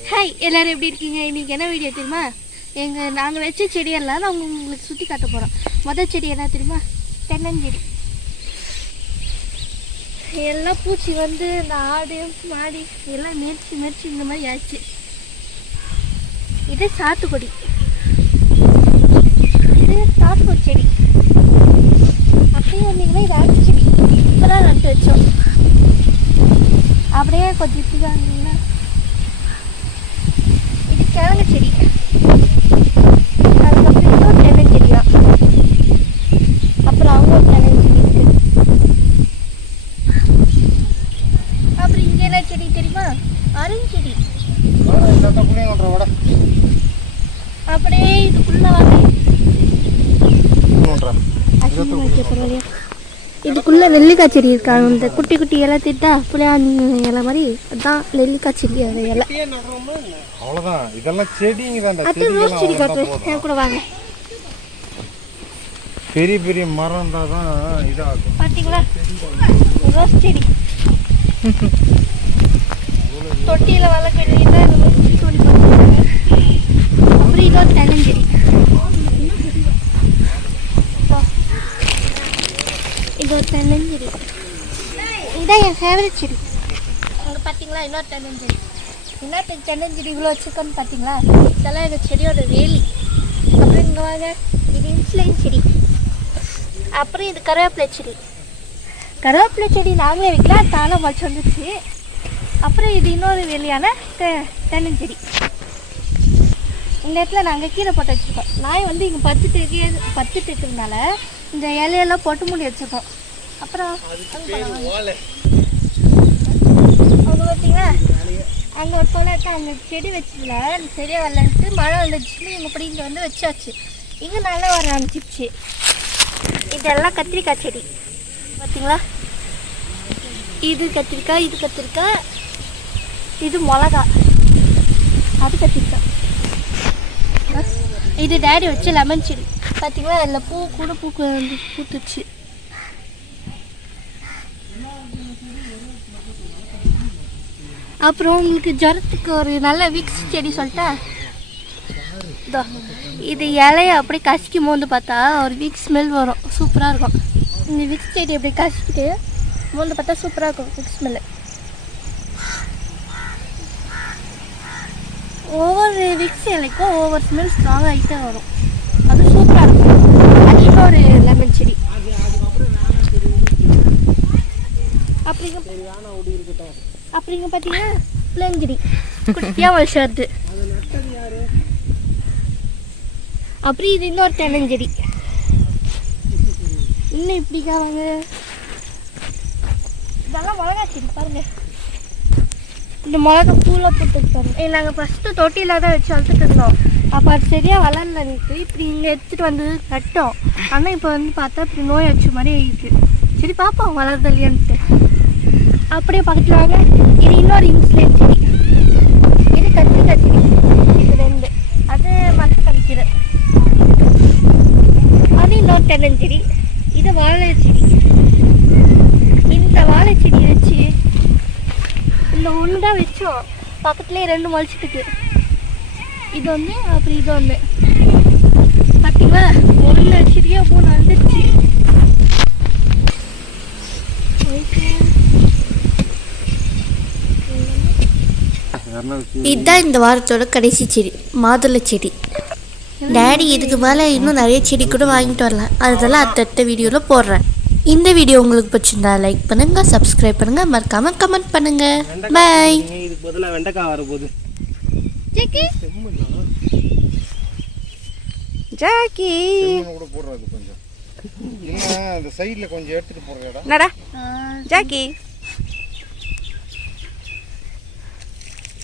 Hi எல்லாரும் எப்படி இருக்கீங்க? இன்னைக்கு என்ன வீடியோ தெரியுமா? எங்கள் நாங்கள் வச்ச செடியெல்லாம் நாங்கள் உங்களுக்கு சுற்றி காட்ட போகிறோம் மொதல் செடி என்ன தெரியுமா? தென்னஞ்செடி. எல்லாம் பூச்சி வந்து இந்த ஆடு மாடி எல்லாம் மெரிச்சு மெரிச்சு இந்த மாதிரி ஆச்சு. இது சாத்துக்குடி. இது சாத்துக்குடி செடி. அப்படியே வந்தீங்கன்னா இது அரிசி செடி. இப்போ தான் நட்டு வச்சோம். அப்படியே கொஞ்சம் இப்படி வந்தீங்கன்னா கிழங்கு செடி. அதுக்கப்புறம் இன்னொரு தென்னஞ்செடி தான் அப்புறம் அவங்க ஒரு தென்னஞ்செடி இருக்கு. அப்புறம் இங்கே என்ன செடி தெரியுமா? அருஞ்செடி அப்படியே இதுக்குள்ள வாங்க அசிங்கமா இருக்கே, பரவாயில்லையா? இதுக்குள்ள நெல்லிக்காய் செடி இருக்கா? இந்த குட்டி குட்டி இலை திட்டா புளியாணி இலை மாதிரி அதான் நெல்லிக்காய் செடி அது இலை. அவ்வளவுதான். இதெல்லாம் செடிங்க அது ரோஸ் செடி காட்டுறேன் என் கூட வாங்க. பெரிய பெரிய மரம் இருந்தால் தான் இதாகும் பாத்தீங்களா ரோஸ் செடி. தொட்டியில வளர்க்க வேண்டியதா இந்த மாதிரி தோண்டி பார்த்துருக்காங்க அப்புறம் இதோ தென்னஞ்செடி இதோ. இது ஒரு தென்னஞ்செடி இதான் என் ஃபேவரட் செடி. அங்கே பார்த்தீங்களா இன்னொரு தென்னஞ்செடி இன்னொரு தென்னஞ்செடி இவ்வளோ வச்சுருக்கோன்னு பார்த்தீங்களா இதெல்லாம் எங்கள் செடியோட வேலி. அப்புறம் இங்கே வாங்க. இது இன்சுலின் செடி. அப்புறம் இது கருவேப்பிலை செடி. கருவேப்பிலை செடி நாங்களே வைக்கலாம். தானே முளைச்சு வந்துச்சு. அப்புறம் இது இன்னொரு வேலியான தென்னஞ்செடி இந்த இடத்துல நாங்கள் கீரை போட்டு வச்சுருக்கோம். நாய் வந்து இங்கே பத்துட்டு இருக்கு. பத்துட்டு இருக்கிறதுனால இந்த இலையெல்லாம் போட்டு மூடி வச்சுருக்கோம். அப்புறம். அவங்க பார்த்தீங்களா அங்கே ஒரு போல இருக்கா. அந்த செடி வச்சதுல அந்த செடியாக வரலன்ட்டு மழை வந்துச்சுன்னு இங்கே இப்படி இங்கே வந்து வச்சாச்சு. இங்கே நல்லா வர ஆரம்பிச்சிருச்சு. இதெல்லாம் கத்திரிக்காய் செடி. பார்த்தீங்களா இது கத்திரிக்காய் இது கத்திரிக்காய் இது மிளகா அது கத்திரிக்காய். இது டேடி வச்ச லெமன் செடி. பார்த்தீங்களா அதில் பூ கூட பூக்கு வந்து பூத்துச்சு. அப்புறம் உங்களுக்கு ஜரத்துக்கு ஒரு நல்ல விக்ஸ் செடி சொல்லிட்டா? இதோ இது இலையை அப்படியே கசிக்கும் போது பார்த்தா ஒரு விக்ஸ் ஸ்மெல் வரும். சூப்பராக இருக்கும். இந்த விக்ஸ் செடி அப்படியே கசிக்கிட்டு மோந்து பார்த்தா சூப்பராக இருக்கும் விக்ஸ் ஸ்மெல்லு ஒவ்வொரு விக்ஸ் இலைக்கும் ஒவ்வொரு ஸ்மெல் ஸ்ட்ராங் ஆகிட்டே வரும். அது சூப்பராக இருக்கும் அது லெமன் செடி. அப்படிங்க அப்படிங்க பார்த்தீங்கன்னா பிள்ளைஞ்செடி குட்டியாக வயசு வருது அப்புறம் இது இன்னொரு தென்னஞ்செடி இன்னும் இப்படிக்கா வாங்க. இதெல்லாம் மிளகா செடி பாருங்க. இந்த மிளகா பூலாம் போட்டு பாருங்க நாங்கள் ஃபஸ்ட்டு தொட்டியில் தான் வச்சு வளர்த்துட்டு இருந்தோம். அப்போ அது சரியாக வளர்ந்துட்டு இப்படி இங்கே எடுத்துகிட்டு வந்து நட்டோம் ஆனால் இப்போ வந்து பார்த்தா இப்படி நோய் அடிச்ச மாதிரி ஆயிருக்கு சரி பார்ப்போம் வளருது இல்லையான்ட்டு அப்படியே பக்கத்தில் வாங்க. இது இன்னொரு இன்சுலின் செடி. இது கத்திரி செடி. இது ரெண்டு. அது மரத்தக்காளி கீரை அது இன்னொரு தென்னஞ்செடி. இது வாழை செடி இந்த வாழை செடி வச்சு இந்த ஒன்று தான் வச்சோம். பக்கத்துலேயே ரெண்டு முளைச்சிட்டுக்கு இது ஒன்று அப்புறம் இது ஒன்று பார்த்தீங்களா ஒன்று வச்சிருக்கே மூணு வந்துடுச்சு இதுதான் இந்த வாரத்தோட கடைசி செடி மாதுளை செடி. டேடி இதுக்கு மேலே இன்னும் நிறைய செடி கூட வாங்கிட்டு வரலாம். அதெல்லாம் அடுத்தடுத்த வீடியோவில் போடுறேன். இந்த வீடியோ உங்களுக்கு பிடிச்சிருந்தா லைக் பண்ணுங்க சப்ஸ்கிரைப் பண்ணுங்க. மறக்காம கமெண்ட் பண்ணுங்க. பை இதுக்கு பதிலாக வெண்டைக்காய் வரப்போகுது. ஜெக்கி? ஜாக்கி. கூட போடுறது கொஞ்சம். இல்லை இந்த சைடில் கொஞ்சம் எடுத்துட்டு போடுறடா. நடா ஜாக்கி.